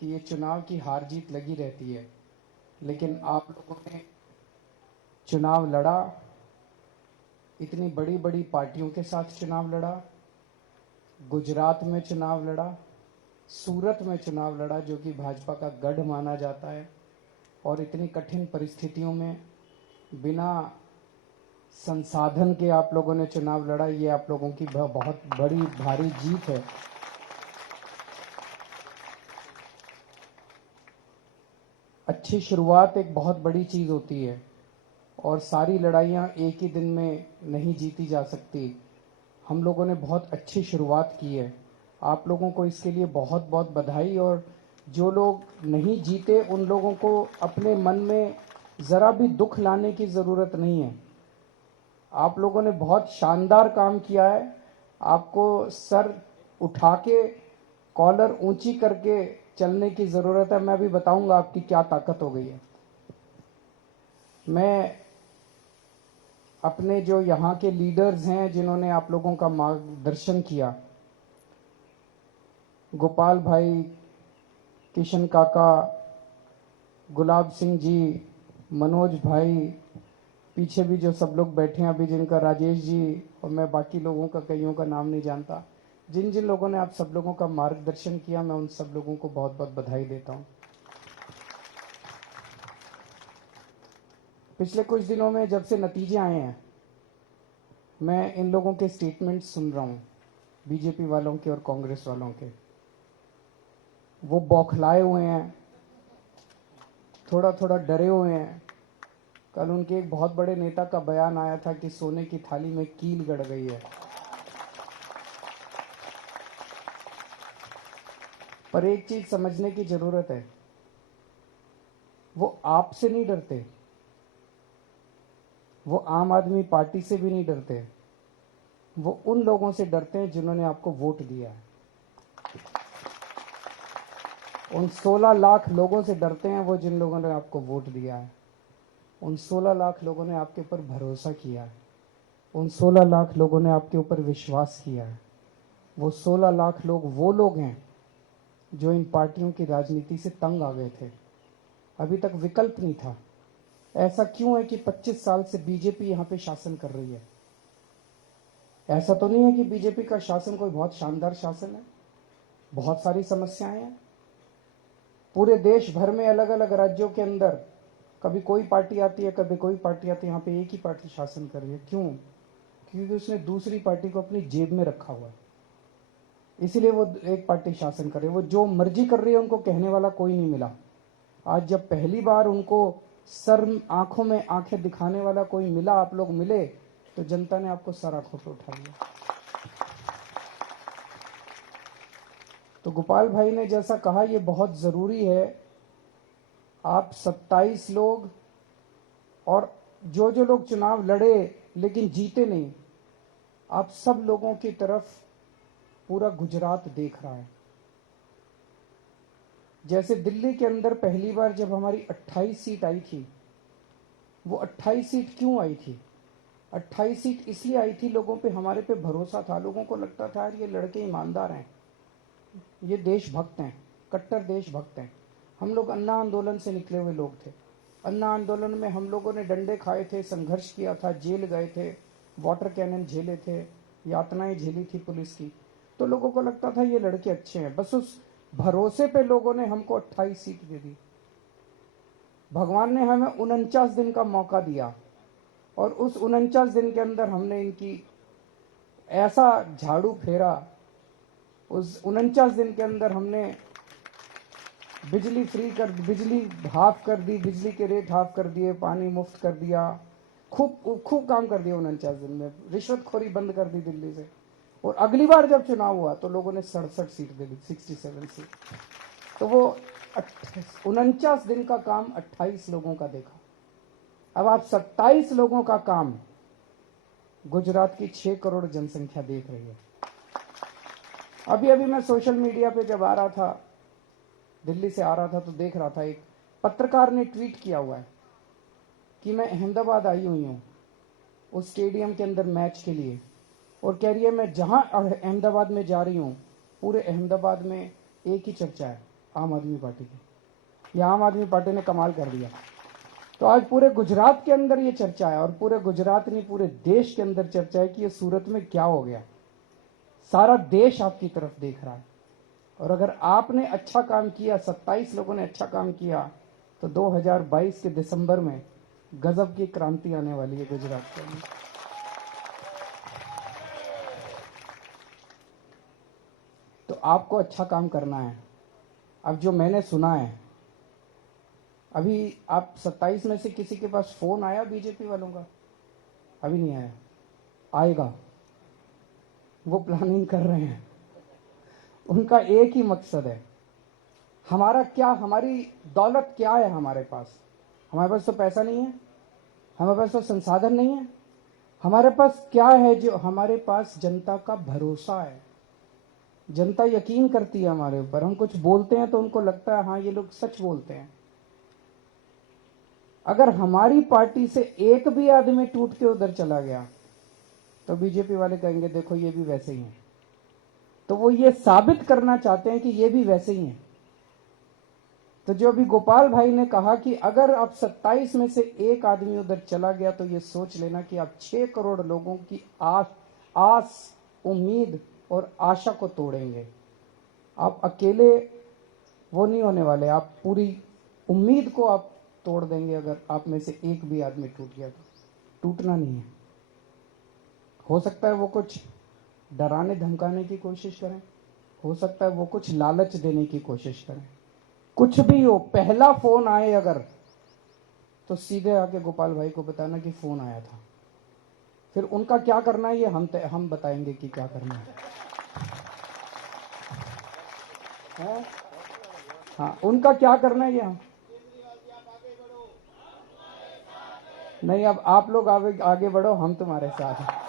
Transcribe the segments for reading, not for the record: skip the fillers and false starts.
कि ये चुनाव की हार जीत लगी रहती है, लेकिन आप लोगों ने चुनाव लड़ा, इतनी बड़ी बड़ी पार्टियों के साथ चुनाव लड़ा, गुजरात में चुनाव लड़ा, सूरत में चुनाव लड़ा जो कि भाजपा का गढ़ माना जाता है, और इतनी कठिन परिस्थितियों में बिना संसाधन के आप लोगों ने चुनाव लड़ा। ये आप लोगों की बहुत बड़ी भारी जीत है। अच्छी शुरुआत एक बहुत बड़ी चीज होती है, और सारी लड़ाइयां एक ही दिन में नहीं जीती जा सकती। हम लोगों ने बहुत अच्छी शुरुआत की है, आप लोगों को इसके लिए बहुत बहुत बधाई। और जो लोग नहीं जीते उन लोगों को अपने मन में जरा भी दुख लाने की जरूरत नहीं है। आप लोगों ने बहुत शानदार काम किया है। आपको सर उठा के, कॉलर ऊंची करके चलने की जरूरत है। मैं अभी बताऊंगा आपकी क्या ताकत हो गई है। मैं अपने जो यहाँ के लीडर्स हैं जिन्होंने आप लोगों का मार्गदर्शन किया, गोपाल भाई, किशन काका, गुलाब सिंह जी, मनोज भाई, पीछे भी जो सब लोग बैठे हैं अभी, जिनका राजेश जी, और मैं बाकी लोगों का कईयों का नाम नहीं जानता, जिन जिन लोगों ने आप सब लोगों का मार्गदर्शन किया, मैं उन सब लोगों को बहुत बहुत बधाई देता हूं। पिछले कुछ दिनों में जब से नतीजे आए हैं, मैं इन लोगों के स्टेटमेंट सुन रहा हूं, बीजेपी वालों के और कांग्रेस वालों के। वो बौखलाए हुए हैं, थोड़ा थोड़ा डरे हुए हैं। कल उनके एक बहुत बड़े नेता का बयान आया था कि सोने की थाली में कील गड़ गई है। पर एक चीज समझने की जरूरत है, वो आपसे नहीं डरते, वो आम आदमी पार्टी से भी नहीं डरते, वो उन लोगों से डरते हैं जिन्होंने आपको वोट दिया है। उन 16 लाख लोगों से डरते हैं वो जिन लोगों ने आपको वोट दिया है। उन 16 लाख लोगों ने आपके ऊपर भरोसा किया है। उन 16 लाख लोगों ने आपके ऊपर विश्वास किया है। वो 16 लाख लोग वो लोग हैं जो इन पार्टियों की राजनीति से तंग आ गए थे। अभी तक विकल्प नहीं था। ऐसा क्यों है कि 25 साल से बीजेपी यहां पे शासन कर रही है? ऐसा तो नहीं है कि बीजेपी का शासन कोई बहुत शानदार शासन है। बहुत सारी समस्याएं हैं पूरे देश भर में, अलग अलग राज्यों के अंदर। कभी कोई पार्टी आती है, कभी कोई पार्टी आती है, यहाँ पे एक ही पार्टी शासन कर रही है। क्यों? क्योंकि उसने दूसरी पार्टी को अपनी जेब में रखा हुआ है, इसीलिए वो एक पार्टी शासन कर रही है। वो जो मर्जी कर रही है, उनको कहने वाला कोई नहीं मिला। आज जब पहली बार उनको सर आंखों में आंखें दिखाने वाला कोई मिला, आप लोग मिले, तो जनता ने आपको सर आंखों पे उठा लिया। तो गोपाल भाई ने जैसा कहा, ये बहुत जरूरी है। आप 27 लोग, और जो जो लोग चुनाव लड़े लेकिन जीते नहीं, आप सब लोगों की तरफ पूरा गुजरात देख रहा है। जैसे दिल्ली के अंदर पहली बार जब हमारी 28 सीट आई थी, वो 28 सीट क्यों आई थी? 28 सीट इसलिए आई थी, लोगों पे, हमारे पे भरोसा था। लोगों को लगता था यार ये लड़के ईमानदार हैं, ये देशभक्त हैं, कट्टर देशभक्त हैं। हम लोग अन्ना आंदोलन से निकले हुए लोग थे। अन्ना आंदोलन में हम लोगों ने डंडे खाए थे, संघर्ष किया था, जेल गए थे, वाटर कैनन झेले थे, यातनाएं झेली थी पुलिस की। तो लोगों को लगता था ये लड़के अच्छे हैं। बस उस भरोसे पे लोगों ने हमको 28 सीट दे दी। भगवान ने हमें 49 दिन का मौका दिया, और उस 49 दिन के अंदर हमने इनकी ऐसा झाड़ू फेरा। उस 49 दिन के अंदर हमने बिजली फ्री कर, बिजली हाफ कर दी, बिजली के रेट हाफ कर दिए, पानी मुफ्त कर दिया, खूब खूब काम कर दिया 49 दिन में। रिश्वतखोरी बंद कर दी दिल्ली से। और अगली बार जब चुनाव हुआ तो लोगों ने 67 सीट दे दी, 67 सीट। तो वो 49 दिन का काम 28 लोगों का देखा। अब आप 27 लोगों का काम गुजरात की 6 करोड़ जनसंख्या देख रही है। अभी अभी मैं सोशल मीडिया पे जब आ रहा था, दिल्ली से आ रहा था, तो देख रहा था एक पत्रकार ने ट्वीट किया हुआ है कि मैं अहमदाबाद आई हुई हूँ उस स्टेडियम के अंदर मैच के लिए, और कह रही है मैं जहां अहमदाबाद में जा रही हूँ, पूरे अहमदाबाद में एक ही चर्चा है, आम आदमी पार्टी की। ये आम आदमी पार्टी ने कमाल कर दिया। तो आज पूरे गुजरात के अंदर ये चर्चा है, और पूरे गुजरात नहीं पूरे देश के अंदर चर्चा है कि ये सूरत में क्या हो गया। सारा देश आपकी तरफ देख रहा है। और अगर आपने अच्छा काम किया, 27 लोगों ने अच्छा काम किया, तो 2022 के दिसंबर में गजब की क्रांति आने वाली है गुजरात के अंदर। तो आपको अच्छा काम करना है। अब जो मैंने सुना है, अभी आप 27 में से किसी के पास फोन आया बीजेपी वालों का? अभी नहीं आया, आएगा। वो प्लानिंग कर रहे हैं। उनका एक ही मकसद है, हमारा क्या, हमारी दौलत क्या है हमारे पास? हमारे पास तो पैसा नहीं है, हमारे पास तो संसाधन नहीं है। हमारे पास क्या है? जो हमारे पास जनता का भरोसा है। जनता यकीन करती है हमारे ऊपर। हम कुछ बोलते हैं तो उनको लगता है हाँ ये लोग सच बोलते हैं। अगर हमारी पार्टी से एक भी आदमी टूट के उधर चला गया तो बीजेपी वाले कहेंगे देखो ये भी वैसे ही हैं। तो वो ये साबित करना चाहते हैं कि ये भी वैसे ही हैं। तो जो अभी गोपाल भाई ने कहा कि अगर आप 27 में से एक आदमी उधर चला गया तो ये सोच लेना कि आप 6 करोड़ लोगों की आस, उम्मीद और आशा को तोड़ेंगे। आप अकेले वो नहीं होने वाले, आप पूरी उम्मीद को आप तोड़ देंगे। अगर आप में से एक भी आदमी टूट गया तो टूटना नहीं है। हो सकता है वो कुछ डराने धमकाने की कोशिश करें, हो सकता है वो कुछ लालच देने की कोशिश करें, कुछ भी हो। पहला फोन आए अगर, तो सीधे आके गोपाल भाई को बताना कि फोन आया था। फिर उनका क्या करना है ये हम बताएंगे कि क्या करना है। हाँ, उनका क्या करना है ये हम नहीं। अब आप लोग आगे बढ़ो, हम तुम्हारे साथ हैं।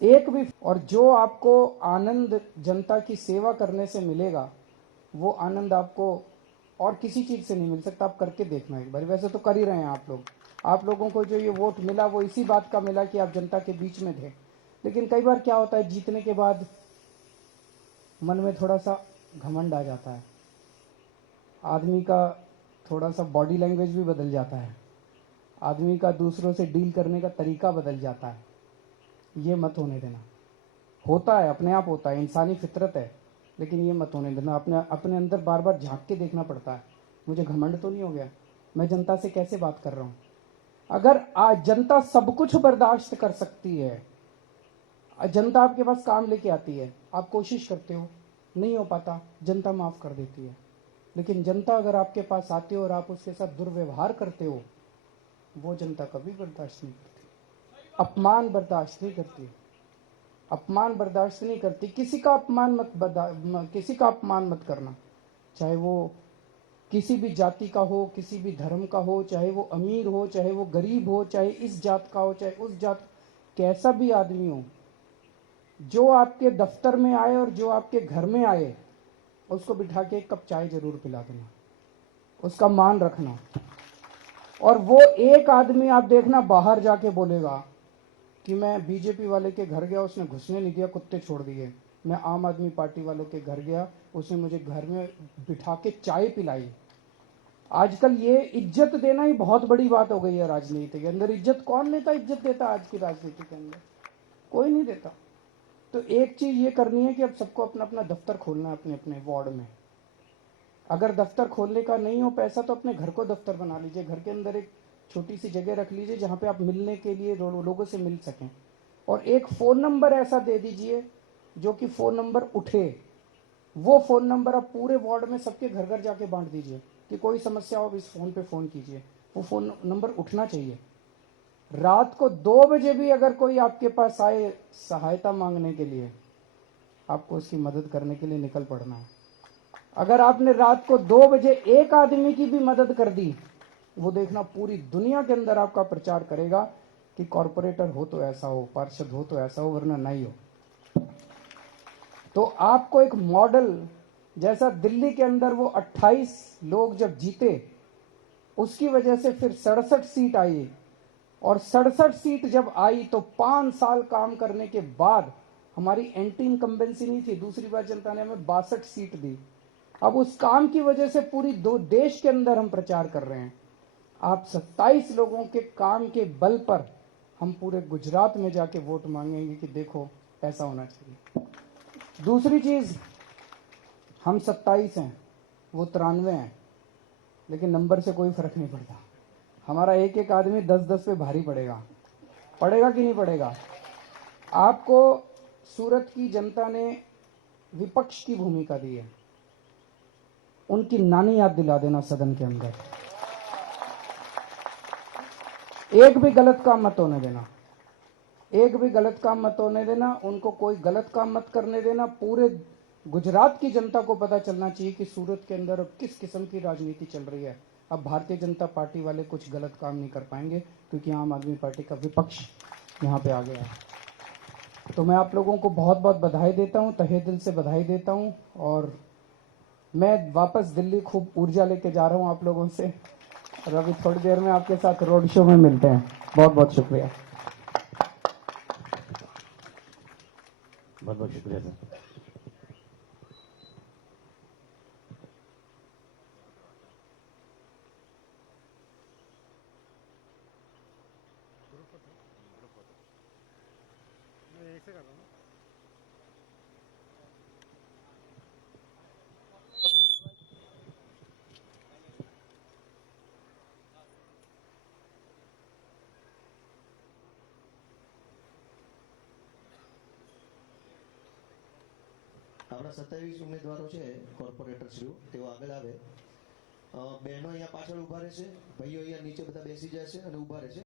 एक भी, और जो आपको आनंद जनता की सेवा करने से मिलेगा वो आनंद आपको और किसी चीज से नहीं मिल सकता। आप करके देखना एक बार। वैसे तो कर ही रहे हैं आप लोग। आप लोगों को जो ये वोट मिला वो इसी बात का मिला कि आप जनता के बीच में थे। लेकिन कई बार क्या होता है, जीतने के बाद मन में थोड़ा सा घमंड आ जाता है। आदमी का थोड़ा सा बॉडी लैंग्वेज भी बदल जाता है। आदमी का दूसरों से डील करने का तरीका बदल जाता है। ये मत होने देना। होता है, अपने आप होता है, इंसानी फितरत है। लेकिन ये मत होने देना। अपने अंदर बार बार झांक के देखना पड़ता है, मुझे घमंड तो नहीं हो गया, मैं जनता से कैसे बात कर रहा हूं। अगर आज जनता सब कुछ बर्दाश्त कर सकती है, जनता आपके पास काम लेके आती है, आप कोशिश करते हो, नहीं हो पाता, जनता माफ कर देती है। लेकिन जनता अगर आपके पास आती हो और आप उसके साथ दुर्व्यवहार करते हो, वो जनता कभी बर्दाश्त नहीं करती। अपमान बर्दाश्त नहीं करती, अपमान बर्दाश्त नहीं करती। किसी का अपमान मत करना, चाहे वो किसी भी जाति का हो, किसी भी धर्म का हो, चाहे वो अमीर हो, चाहे वो गरीब हो, चाहे इस जात का हो, चाहे उस जात, कैसा भी आदमी हो। जो आपके दफ्तर में आए और जो आपके घर में आए, उसको बिठा के एक कप चाय जरूर पिला देना, उसका मान रखना। और वो एक आदमी आप देखना बाहर जाके बोलेगा कि मैं बीजेपी वाले के घर गया, उसने घुसने नहीं दिया, कुत्ते छोड़ दिए। मैं आम आदमी पार्टी वालों के घर गया, उसने मुझे घर में बिठा के चाय पिलाई। आजकल ये इज्जत देना ही बहुत बड़ी बात हो गई है राजनीति के अंदर। इज्जत कौन लेता, इज्जत देता आज की राजनीति के अंदर? कोई नहीं देता। तो एक चीज ये करनी है कि अब सबको अपना अपना दफ्तर खोलना है अपने अपने वार्ड में। अगर दफ्तर खोलने का नहीं हो पैसा तो अपने घर को दफ्तर बना लीजिए। घर के अंदर एक छोटी सी जगह रख लीजिए जहां पे आप मिलने के लिए लोगों से मिल सकें। और एक फोन नंबर ऐसा दे दीजिए जो कि फोन नंबर उठे। वो फोन नंबर आप पूरे वार्ड में सबके घर घर जाके बांट दीजिए कि कोई समस्या हो इस फोन पे फोन कीजिए। वो फोन नंबर उठना चाहिए। रात को 2 बजे भी अगर कोई आपके पास आए सहायता मांगने के लिए, आपको उसकी मदद करने के लिए निकल पड़ना है। अगर आपने रात को 2 बजे एक आदमी की भी मदद कर दी, वो देखना पूरी दुनिया के अंदर आपका प्रचार करेगा कि कॉरपोरेटर हो तो ऐसा हो, पार्षद हो तो ऐसा हो, वरना नहीं हो। तो आपको एक मॉडल, जैसा दिल्ली के अंदर वो 28 लोग जब जीते, उसकी वजह से फिर 67 सीट आई। और 67 सीट जब आई तो 5 साल काम करने के बाद हमारी एंटी इनकम्बेंसी नहीं थी, दूसरी बार जनता ने हमें 62 सीट दी। अब उस काम की वजह से पूरी दो देश के अंदर हम प्रचार कर रहे हैं। आप 27 लोगों के काम के बल पर हम पूरे गुजरात में जाके वोट मांगेंगे कि देखो ऐसा होना चाहिए। दूसरी चीज, हम 27 हैं, वो 93 हैं, लेकिन नंबर से कोई फर्क नहीं पड़ता। हमारा एक एक आदमी 10-10 पे भारी पड़ेगा। पड़ेगा कि नहीं पड़ेगा? आपको सूरत की जनता ने विपक्ष की भूमिका दी है, उनकी नानी याद दिला देना सदन के अंदर। एक भी गलत काम मत होने देना, एक भी गलत काम मत होने देना, उनको कोई गलत काम मत करने देना। पूरे गुजरात की जनता को पता चलना चाहिए कि सूरत के अंदर अब किस किस्म की राजनीति चल रही है। अब भारतीय जनता पार्टी वाले कुछ गलत काम नहीं कर पाएंगे, क्योंकि आम आदमी पार्टी का विपक्ष यहाँ पे आ गया है। तो मैं आप लोगों को बहुत बहुत बधाई देता हूँ, तहे दिल से बधाई देता हूँ। और मैं वापस दिल्ली खूब ऊर्जा लेके जा रहा हूँ आप लोगों से, और अभी थोड़ी देर में आपके साथ रोड शो में मिलते हैं। बहुत बहुत शुक्रिया। बहुत बहुत शुक्रिया सर। આપણા 27 ઉમેદવારો છે કોર્પોરેટરશ્રીઓ, તેઓ આગળ આવે. બહેનો અહીંયા પાછળ ઊભા રહેશે, ભાઈઓ અહીંયા નીચે બધા બેસી જશે અને ઊભા રહેશે.